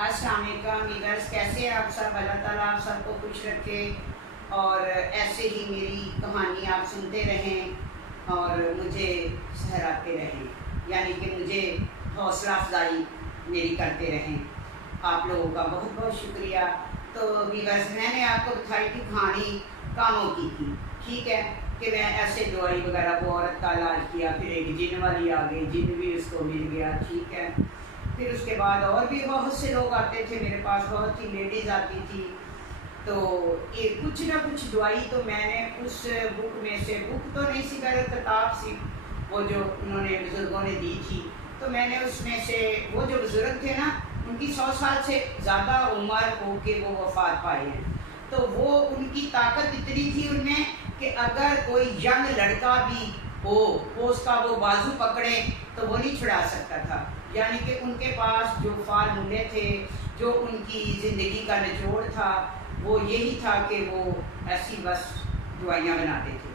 अस्सलाम वालेकुम वीवर्स, कैसे हैं आप सब। अल्लाह ताला आप सबको खुश रखे और ऐसे ही मेरी कहानी आप सुनते रहें और मुझे सहराते रहें, यानी कि मुझे हौसला अफजाई मेरी करते रहें। आप लोगों का बहुत बहुत शुक्रिया। तो वीवर्स, मैंने आपको बताई थी कहानी कामों की थी, ठीक है, कि मैं ऐसे दवाई वगैरह वो औरत का इलाज किया, फिर एक जिन वाली आ गई, जिन भी उसको मिल गया, ठीक है। फिर उसके बाद और भी बहुत से लोग आते थे मेरे पास, बहुत सी लेडीज़ आती थी। तो ये कुछ ना कुछ दवाई तो मैंने उस बुक में से, बुक तो नहीं सी पर किताब सी, वो जो उन्होंने बुज़ुर्गों ने दी थी, तो मैंने उसमें से, वो जो बुज़ुर्ग थे ना, उनकी 100 साल से ज़्यादा उम्र हो के वो वफात पाए हैं। तो वो उनकी ताकत इतनी थी उनमें कि अगर कोई यंग लड़का भी हो, वो उसका वो बाजू पकड़े तो वो नहीं छुड़ा सकता था। यानी कि उनके पास जो फार्मूले थे, जो उनकी ज़िंदगी का निचोड़ था, वो यही था कि वो ऐसी बस दवाइयाँ बनाते थे।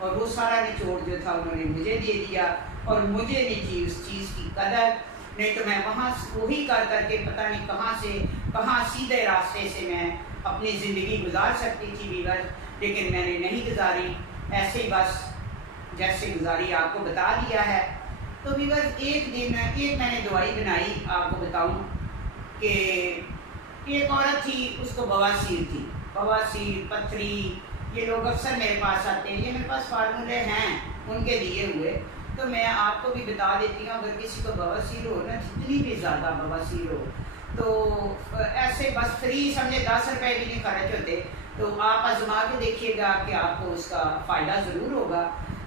और वो सारा निचोड़ जो था उन्होंने मुझे दे दिया, और मुझे नहीं थी उस चीज़ की कदर। नहीं तो मैं वहाँ वही कर करके पता नहीं कहाँ से कहाँ सीधे रास्ते से मैं अपनी ज़िंदगी गुजार सकती थी वीवर, लेकिन मैंने नहीं गुजारी, ऐसे ही बस जैसे गुजारी आपको बता दिया है। तो वीवर, एक दिन एक मैंने दवाई बनाई, आपको बताऊं कि एक औरत थी, उसको बवासीर थी, बवासीर, पथरी, ये लोग अक्सर मेरे पास आते हैं, ये मेरे पास फार्मूले हैं उनके दिए हुए, तो मैं आपको भी बता देती हूँ। अगर किसी को बवासीर हो ना, जितनी भी ज़्यादा बवासीर हो, तो ऐसे बस फ्री समझे, 10 रुपये भी नहीं खर्च होते, तो आप आजमा के देखिएगा कि आपको उसका फ़ायदा ज़रूर होगा।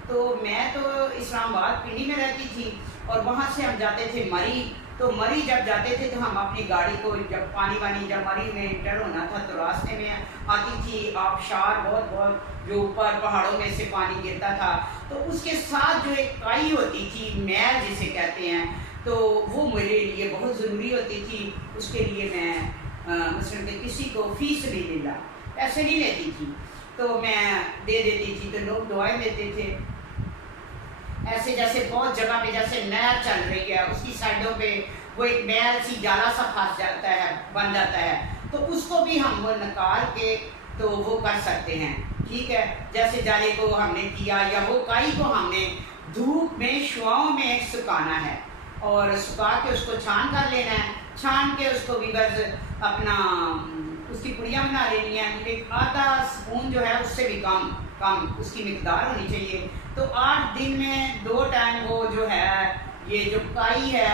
तो मैं तो इस्लामाबाद पिंडी में रहती थी, और वहाँ से हम जाते थे मरी। तो मरी जब जाते थे तो हम अपनी गाड़ी को, जब पानी वानी, जब मरी में इंटर होना था, तो रास्ते में आती थी आबशार, बहुत बहुत जो ऊपर पहाड़ों में से पानी गिरता था, तो उसके साथ जो एक काई होती थी, मैल जिसे कहते हैं, तो वो मेरे लिए बहुत ज़रूरी होती थी। उसके लिए मैं मसलन के किसी को फ़ीस भी मिला पैसे नहीं लेती थी, तो मैं दे देती थी, तो लोग दुआएं देते थे। ऐसे जैसे बहुत जगह पे जैसे नहर चल रही है, उसकी साइडों पे वो एक मैल सी जाला सा फंस जाता है, बन जाता है, तो उसको भी हम वो निकाल के तो वो कर सकते हैं, ठीक है। जैसे जाले को हमने किया, या वो काई को हमने धूप में शुआओं में सुखाना है, और सुखा के उसको छान कर लेना है, छान के उसको भी बस अपना उसकी पुड़ियाँ बना लेनी है। एक आधा स्पून जो है उससे भी कम कम उसकी मिकदार होनी चाहिए। तो 8 दिन में 2 टाइम वो जो है, ये जो काई है,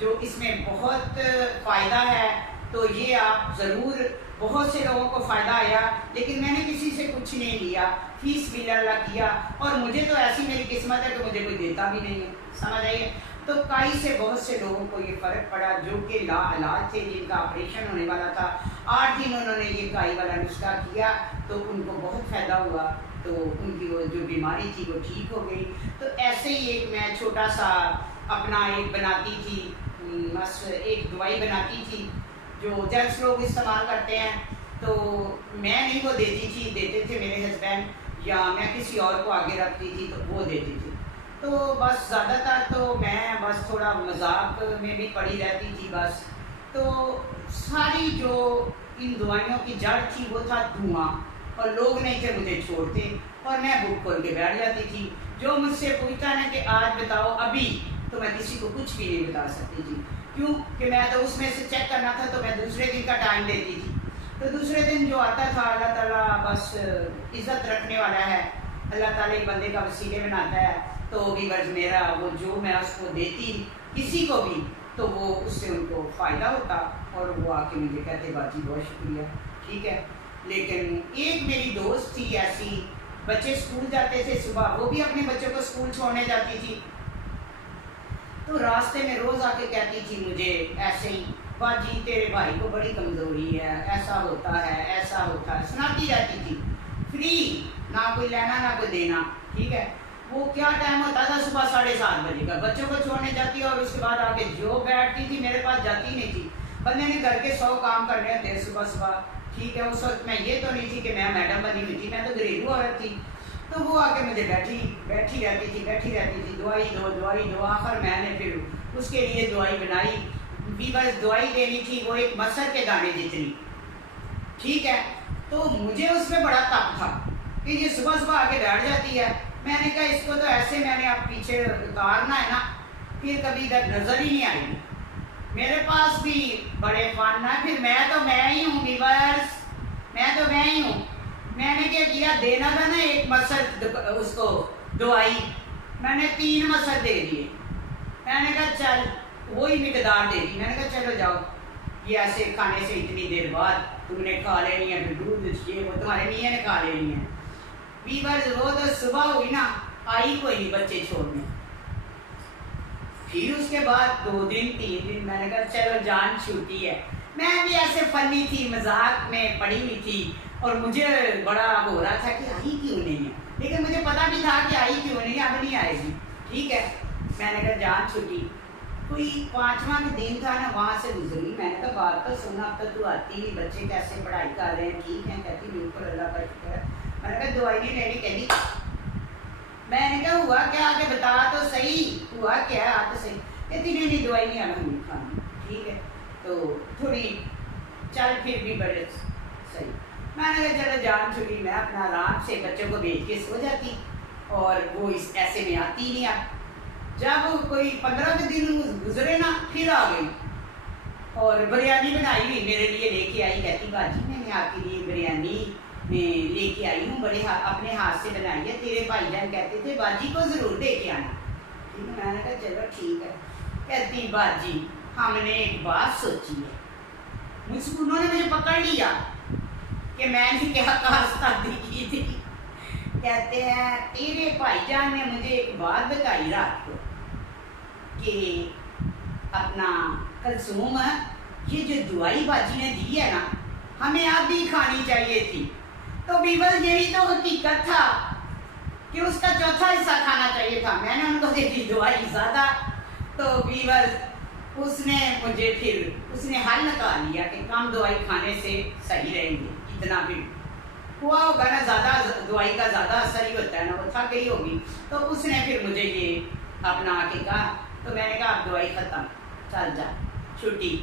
जो इसमें बहुत फ़ायदा है, तो ये आप ज़रूर, बहुत से लोगों को फ़ायदा आया, लेकिन मैंने किसी से कुछ नहीं लिया, फीस भी लल्ला किया, और मुझे तो ऐसी मेरी किस्मत है कि मुझे कोई देता भी नहीं है, समझ आइए। तो काई से बहुत से लोगों को ये फ़र्क पड़ा, जो कि लाइलाज थे, जिनका ऑपरेशन होने वाला था। 8 दिन उन्होंने ये काई वाला नुस्खा किया, तो उनको बहुत फ़ायदा हुआ, तो उनकी वो जो बीमारी थी वो ठीक हो गई। तो ऐसे ही एक मैं छोटा सा अपना एक बनाती थी, बस एक दवाई बनाती थी जो जेंट्स लोग इस्तेमाल करते हैं, तो मैं नहीं वो देती थी, देते थे मेरे हस्बैंड, या मैं किसी और को आगे रखती थी तो वो देती थी। तो बस ज़्यादातर तो मैं बस थोड़ा मजाक में भी पड़ी रहती थी बस। तो सारी जो इन दवाइयों की जड़ थी वो था धुआं, और लोग नहीं थे मुझे छोड़ते, और मैं बुक खोल के बैठ जाती थी। जो मुझसे पूछता ना कि आज बताओ अभी, तो मैं किसी को कुछ भी नहीं बता सकती थी। क्यों कि मैं तो उसमें से चेक करना था, तो मैं दूसरे दिन का टाइम देती थी। तो दूसरे दिन जो आता था, अल्लाह ताला बस इज़्ज़त रखने वाला है, अल्लाह ताला एक बंदे का वसीले बनाता है। तो वीवर्स, मेरा वो जो मैं उसको देती किसी को भी, तो वो उससे उनको फ़ायदा होता, और वो आके मुझे कहते बाजी बहुत शुक्रिया, ठीक है। लेकिन एक मेरी दोस्त थी ऐसी, बच्चे स्कूल जाते थे सुबह, वो भी अपने बच्चों को स्कूल छोड़ने जाती थी, तो रास्ते में रोज़ आके कहती थी मुझे ऐसे ही, बाजी तेरे भाई को बड़ी कमज़ोरी है, ऐसा होता है, ऐसा होता है, सुनाती रहती थी, फ्री, ना कोई लेना ना कोई देना, ठीक है। वो क्या टाइम होता था, सुबह 7:30 बजे का, बच्चों को छोड़ने जाती, और उसके बाद आके जो बैठती थी, मेरे पास जाती नहीं थी। बंदे ने घर के 100 काम करने होते सुबह सुबह, ठीक है। उस वक्त मैं ये तो नहीं थी कि मैं मैडम बनी हुई थी, मैं तो घरेलू औरत थी। तो वो आके मुझे बैठी रहती थी, दवाई दो, आखिर मैंने फिर उसके लिए दवाई बनाई। वीवर्स दवाई देनी थी, वो एक मसर के दाने जितनी, ठीक है। तो मुझे उसमें बड़ा तप था कि ये सुबह सुबह आके बैठ जाती है। मैंने कहा इसको तो ऐसे मैंने अब पीछे उतारना है ना, फिर कभी इधर नजर ही नहीं आएगी। मेरे पास भी बड़े फन है, फिर मैं ही हूँ वीवर्स, मैं ही हूँ। मैंने क्या किया, देना था ना एक मसर उसको दवाई, मैंने 3 मसर दे दिए। मैंने कहा चल, वही मिकदार दे दी। मैंने कहा चलो जाओ, ये ऐसे खाने से इतनी देर बाद तुमने खा लेनी है, फिर दूध ये वो तुम्हारे मियाँ ने खा लेनी है। वीवर्स वो तो सुबह हुई ना, आई कोई नहीं बच्चे छोड़ने। फिर उसके बाद 2 दिन 3 दिन मैंने कहा चलो जान छूटी है। मैं भी ऐसे फनी थी, मजाक में पड़ी हुई थी और मुझे बड़ा हो रहा था कि आई क्यों नहीं है, लेकिन मुझे पता भी था कि आई क्यों नहीं, अब नहीं आएगी, ठीक है। मैंने कहा जान छूटी। कोई 5वां दिन था ना, वहाँ से गुजरी। मैंने कहा बात तो सुना, अब तो तू आती नहीं, बच्चे कैसे पढ़ाई कर रहे हैं, ठीक है। कहती बिल्कुल अल्लाह का शुक्र है। मैंने कहा दवाई नहीं लेनी, कहती मैंने कहा हुआ क्या, आगे बता तो सही, हुआ क्या, आ तो सही। कहती नहीं नहीं दवाई नहीं आना खानी, ठीक है। तो थोड़ी चल फिर भी बड़े सही। मैंने कहा चलो जान छुट्टी, मैं अपना आराम से बच्चों को भेज के सो जाती और वो इस ऐसे में आती नहीं। अब जब कोई 15 दिन गुजरे ना, फिर आ गई और बिरयानी बनाई हुई मेरे लिए लेके आई। कहती बाजी मैंने आपके लिए बिरयानी लेके आई हूँ, बड़े अपने हाथ से बनाई है, तेरे भाईजान कहते थे बाजी को ज़रूर दे के आना, ठीक है। मैंने कहा चलो ठीक है। कहती बाजी हमने एक बात सोची है। उन्होंने मुझे पकड़ लिया कि मैंने क्या कारस्तानी की थी। कहते हैं तेरे भाईजान ने मुझे एक बात बताई रात को कि अपना कलसूम, ये जो दवाई बाजी ने दी है ना, हमें आप भी खानी चाहिए थी। तो वीवर्स यही तो हकीकत था कि उसका चौथा हिस्सा खाना चाहिए था। मैंने उनको दे दी दवाई ज़्यादा, तो वीवर्स उसने मुझे फिर उसने हल निकाल लिया कि कम दवाई खाने से सही रहेंगे। इतना भी हुआ होगा ना, ज़्यादा दवाई का ज़्यादा असर ही होता है ना, वो थक गई होगी। तो उसने फिर मुझे ये अपना आके कहा, तो मैंने कहा अब दवाई ख़त्म, चल जा छुट्टी,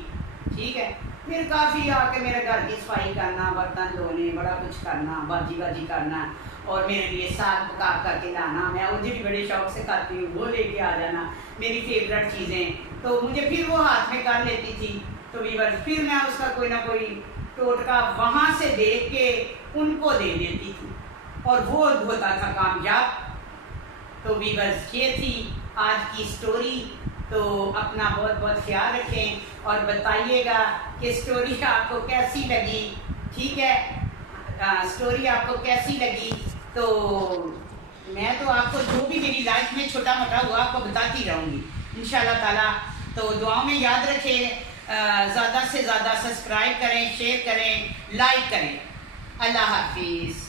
ठीक है। फिर काफ़ी आके मेरे घर की सफाई करना, बर्तन धोने, बड़ा कुछ करना, बाजी करना और मेरे लिए साग पका करके लाना। मैं मुझे भी बड़े शौक से खाती हूँ, वो लेके आ जाना, मेरी फेवरेट चीज़ें। तो मुझे फिर वो हाथ में कर लेती थी। तो वीवर्स फिर मैं उसका कोई ना कोई टोटका वहाँ से देख के उनको दे देती थी और वो होता था कामयाब। तो वीवर्स ये थी आज की स्टोरी। तो अपना बहुत बहुत ख्याल रखें और बताइएगा कि स्टोरी आपको कैसी लगी, ठीक है। स्टोरी आपको कैसी लगी। तो मैं तो आपको जो भी मेरी लाइफ में छोटा मोटा हुआ आपको बताती रहूँगी इंशाल्लाह ताला। तो दुआओं में याद रखें, ज़्यादा से ज़्यादा सब्सक्राइब करें, शेयर करें, लाइक करें। अल्लाह हाफिज़।